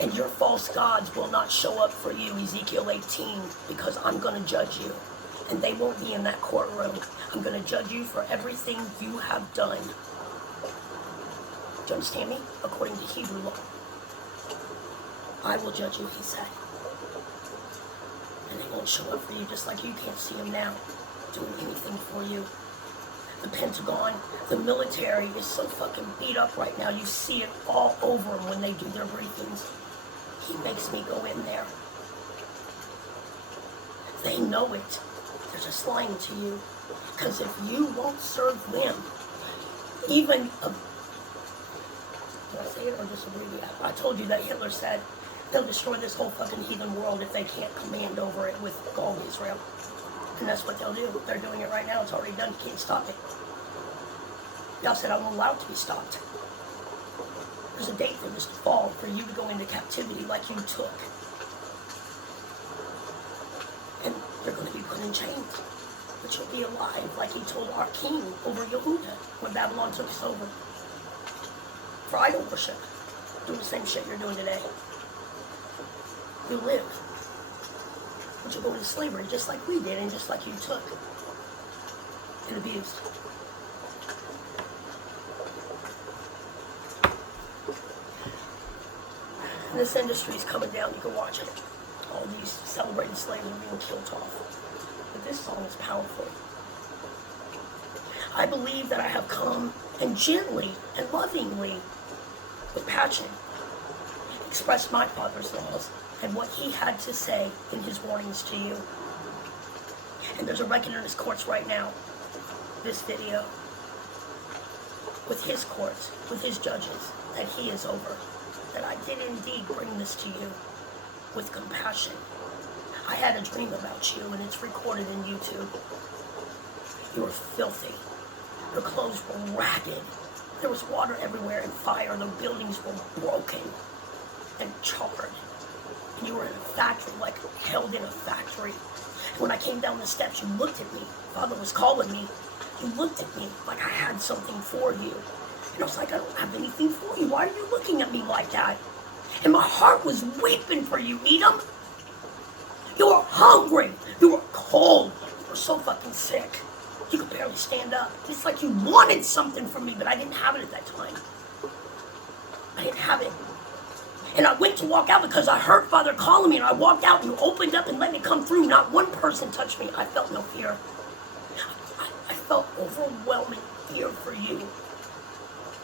And your false gods will not show up for you, Ezekiel 18, because I'm going to judge you. And they won't be in that courtroom. I'm going to judge you for everything you have done. Do you understand me? According to Hebrew law. I will judge you, he said. And they won't show up for you, just like you can't see them now doing anything for you. The Pentagon, the military is so fucking beat up right now. You see it all over them when they do their briefings. He makes me go in there. They know it. They're just lying to you. Because if you won't serve them, even... did I say it or disagree with that? I told you that Hitler said they'll destroy this whole fucking heathen world if they can't command over it with all of Israel. And that's what they'll do. They're doing it right now. It's already done. You can't stop it. God said, I won't allow it to be stopped. There's a date for this to fall, for you to go into captivity like you took. And you're going to be put in chains. But you'll be alive, like he told our king over Yehuda when Babylon took us over. For idol worship. Doing the same shit you're doing today. You live. But you'll go into slavery just like we did and just like you took. And abused. And this industry is coming down. You can watch it. All these celebrated slaves are being killed off. But this song is powerful. I believe that I have come and gently and lovingly, with passion, expressed my Father's laws and what he had to say in his warnings to you. And there's a record in his courts right now, this video, with his courts, with his judges, that he is over. That I did indeed bring this to you with compassion. I had a dream about you, and it's recorded in YouTube. You were filthy. Your clothes were ragged. There was water everywhere and fire. The buildings were broken and charred. And you were in a factory, like held in a factory. And when I came down the steps, you looked at me. Father was calling me. You looked at me like I had something for you. And I was like, I don't have anything for you. Why are you looking at me like that? And my heart was weeping for you, Edom. You were hungry. You were cold. You were so fucking sick. You could barely stand up. It's like you wanted something from me, but I didn't have it at that time. I didn't have it. And I went to walk out because I heard Father calling me, and I walked out, and you opened up and let me come through. Not one person touched me. I felt no fear. I felt overwhelming fear for you.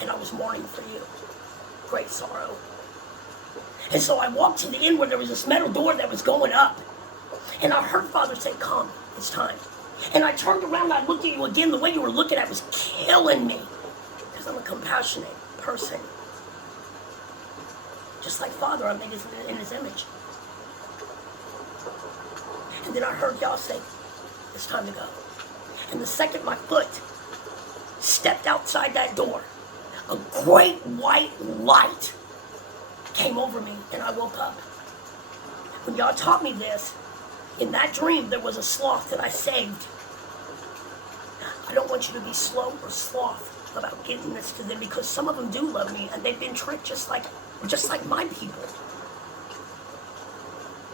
And I was mourning for you. Great sorrow. And so I walked to the end where there was this metal door that was going up. And I heard Father say, come, it's time. And I turned around, I looked at you again. The way you were looking at was killing me. Because I'm a compassionate person. Just like Father, I made in his image. And then I heard y'all say, it's time to go. And the second my foot stepped outside that door, a great white light came over me, and I woke up. When y'all taught me this, in that dream, there was a sloth that I saved. I don't want you to be slow or sloth about getting this to them, because some of them do love me, and they've been tricked just like my people.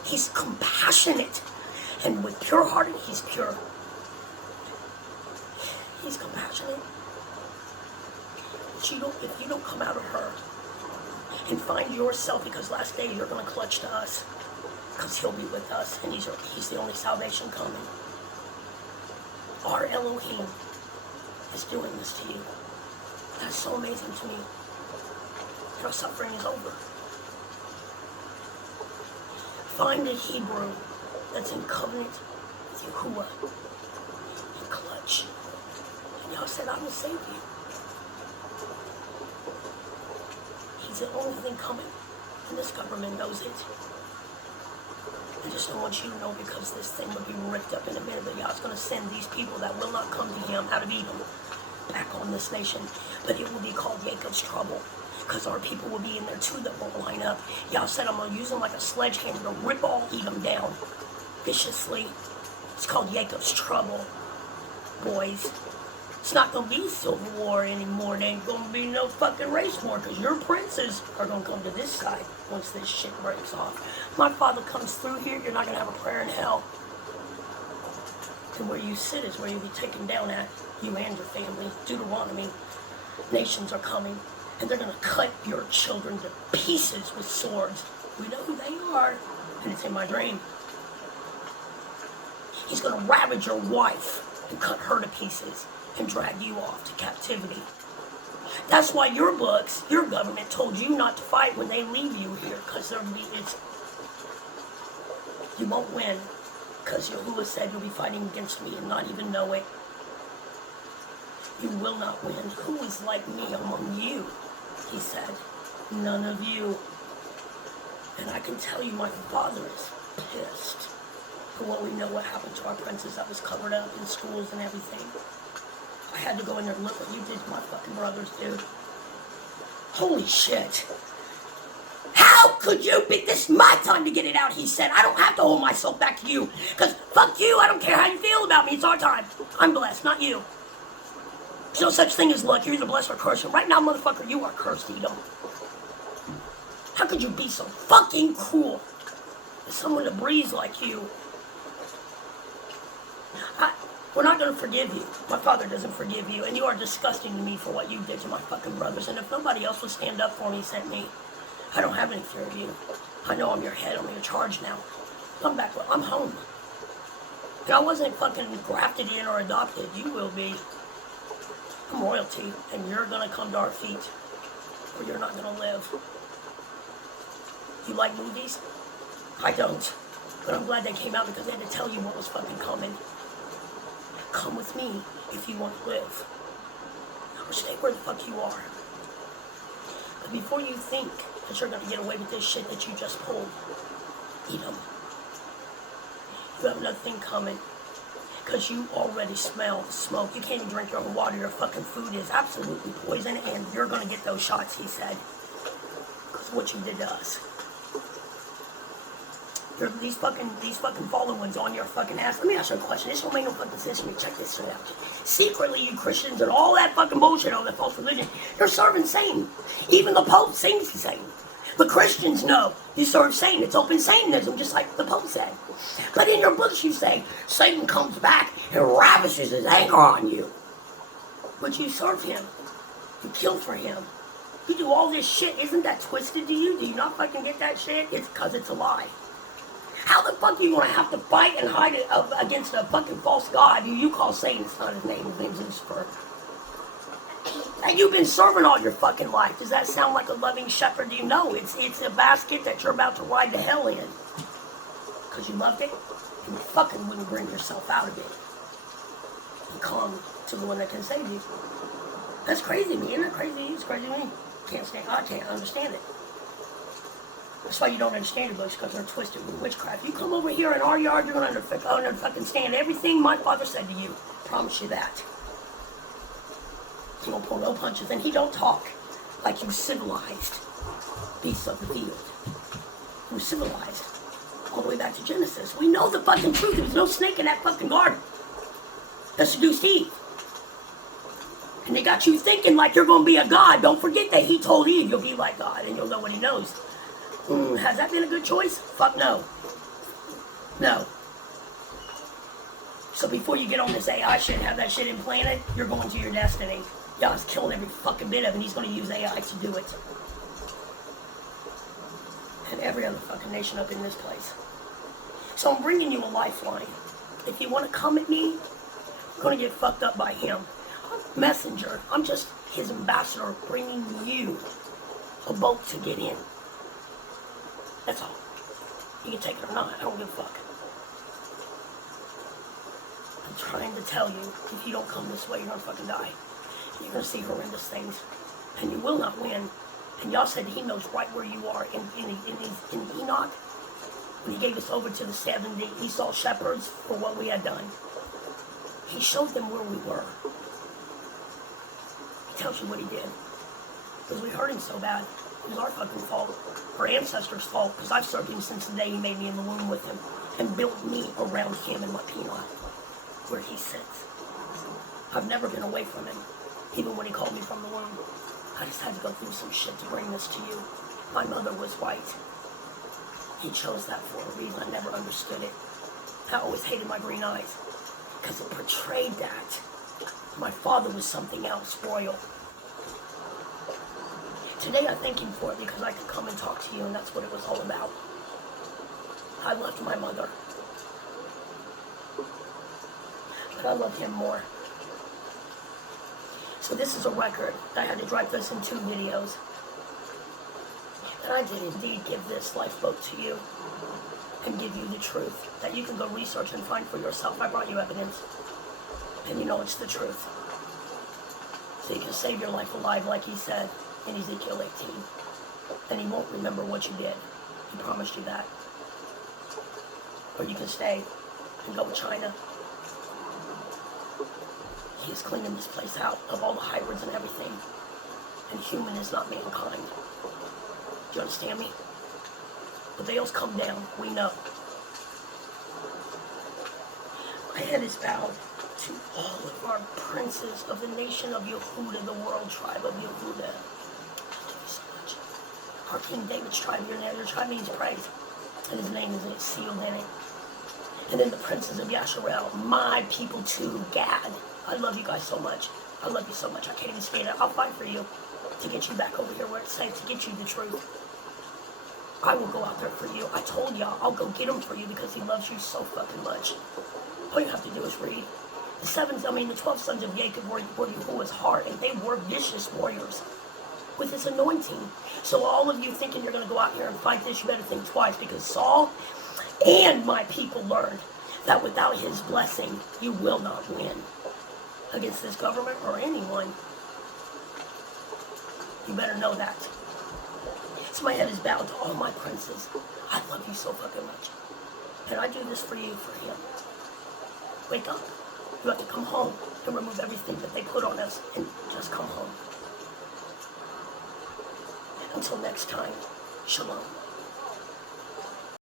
He's compassionate, and with pure-hearted, he's pure. He's compassionate. If you don't come out of her and find yourself, because last day you're going to clutch to us, because he'll be with us, and he's the only salvation coming. Our Elohim is doing this to you. That's so amazing to me. And our suffering is over. Find a Hebrew that's in covenant with Yahuwah and clutch. And y'all said, I will save you. He's the only thing coming, and this government knows it. I just don't want you to know, because this thing will be ripped up in a minute, but God's going to send these people that will not come to him out of Edom back on this nation. But it will be called Jacob's trouble, because our people will be in there too that won't line up. Y'all said I'm going to use them like a sledgehammer to rip all Edom down viciously. It's called Jacob's trouble, boys. It's not going to be Civil War anymore. There ain't going to be no fucking race war, because your princes are going to come to this side once this shit breaks off. My father comes through here, you're not going to have a prayer in hell. And where you sit is where you'll be taken down at, you and your family. Deuteronomy, nations are coming, and they're going to cut your children to pieces with swords. We know who they are, and it's in my dream. He's going to ravage your wife and cut her to pieces and drag you off to captivity. That's why your books, your government told you not to fight when they leave you here, because you won't win, because Yahuwah said you'll be fighting against me and not even know it. You will not win. Who is like me among you? He said, none of you. And I can tell you my father is pissed for what we know what happened to our princess that was covered up in schools and everything. I had to go in there and look what you did to my fucking brothers, dude. Holy shit. How could you be? This is my time to get it out, he said. I don't have to hold myself back to you. Because fuck you, I don't care how you feel about me. It's our time. I'm blessed, not you. There's no such thing as luck. You're either blessed or cursed. And right now, motherfucker, you are cursed, Edom. How could you be so fucking cruel to someone that breathes like you? We're not going to forgive you. My father doesn't forgive you. And you are disgusting to me for what you did to my fucking brothers. And if nobody else would stand up for me, sent me, I don't have any fear of you. I know I'm your head. I'm in charge now. Come back. I'm home. And I wasn't fucking grafted in or adopted. You will be. I'm royalty. And you're going to come to our feet. Or you're not going to live. You like movies? I don't. But I'm glad they came out because they had to tell you what was fucking coming. Come with me if you want to live. Or stay where the fuck you are. But before you think that you're going to get away with this shit that you just pulled, eat them. You have nothing coming. Because you already smell the smoke. You can't even drink your own water. Your fucking food is absolutely poison. And you're going to get those shots, he said. Because of what you did to us. These fucking fallen ones on your fucking ass. Let me ask you a question. This don't make no fucking sense to me. Check this shit out. Secretly, you Christians and all that fucking bullshit, all that false religion, you're serving Satan. Even the Pope sings Satan. The Christians know you serve Satan. It's open Satanism, just like the Pope said. But in your books, you say Satan comes back and ravishes his anger on you. But you serve him. You kill for him. You do all this shit. Isn't that twisted to you? Do you not fucking get that shit? It's because it's a lie. How the fuck are you going to have to fight and hide it against a fucking false god who you call Satan? It's not his name. His name's Lucifer. And you've been serving all your fucking life. Does that sound like a loving shepherd? Do you know it's a basket that you're about to ride to hell in? Because you loved it? And you fucking wouldn't bring yourself out of it. And come to the one that can save you. That's crazy to me. Isn't that crazy? It's crazy to me. I can't understand it. That's why you don't understand your books, because they're twisted with witchcraft. You come over here in our yard, you're going to fucking everything my father said to you. Promise you that. He don't pull no punches, and he don't talk like you civilized beasts of the field. You civilized all the way back to Genesis. We know the fucking truth. There was no snake in that fucking garden that seduced Eve. And they got you thinking like you're going to be a god. Don't forget that he told Eve you'll be like God, and you'll know what he knows. Has that been a good choice? Fuck no. No. So before you get on this AI shit and have that shit implanted, you're going to your destiny. Y'all's killing every fucking bit of it, and he's going to use AI to do it. And every other fucking nation up in this place. So I'm bringing you a lifeline. If you want to come at me, I'm going to get fucked up by him. I'm a messenger. I'm just his ambassador bringing you a boat to get in. That's all. You can take it or not. I don't give a fuck. I'm trying to tell you, if you don't come this way, you're going to fucking die. You're going to see horrendous things. And you will not win. And y'all said he knows right where you are. In Enoch, when he gave us over to the 70 Esau shepherds for what we had done, he showed them where we were. He tells you what he did. Because we hurt him so bad. It was our fucking fault. Our ancestors' fault. Because I've served him since the day he made me in the womb with him. And built me around him and my peanut. Where he sits. I've never been away from him, even when he called me from the womb. I just had to go through some shit to bring this to you. My mother was white. He chose that for a reason. I never understood it. I always hated my green eyes because it portrayed that. My father was something else, royal. Today I thank him for it because I could come and talk to you, and that's what it was all about. I loved my mother, but I love him more. So this is a record. I had to drive this in 2 videos. And I did indeed give this lifeboat to you and give you the truth that you can go research and find for yourself. I brought you evidence, and you know it's the truth. So you can save your life alive, like he said in Ezekiel 18. And he won't remember what you did. He promised you that. Or you can stay and go to China. He is cleaning this place out of all the hybrids and everything. And human is not mankind. Do you understand me? The veils come down, we know. My head is bowed to all of our princes of the nation of Yehuda, the world tribe of Yehuda. I love you so much. Our King David's tribe, your tribe means praise. And his name is sealed in it. And then the princes of Yasharel, my people too, Gad. I love you guys so much. I love you so much. I can't even say that. I'll fight for you to get you back over here where it's safe, to get you the truth. I will go out there for you. I told y'all, I'll go get him for you because he loves you so fucking much. All you have to do is read. The 12 sons of Jacob were Yahuwah's heart, and they were vicious warriors with his anointing. So all of you thinking you're going to go out here and fight this, you better think twice, because Saul and my people learned that without his blessing, you will not win against this government or anyone. You better know that. So my head is bowed to all my princes. I love you so fucking much. And I do this for you, for him. Wake up. You have to come home and remove everything that they put on us and just come home. Until next time, shalom.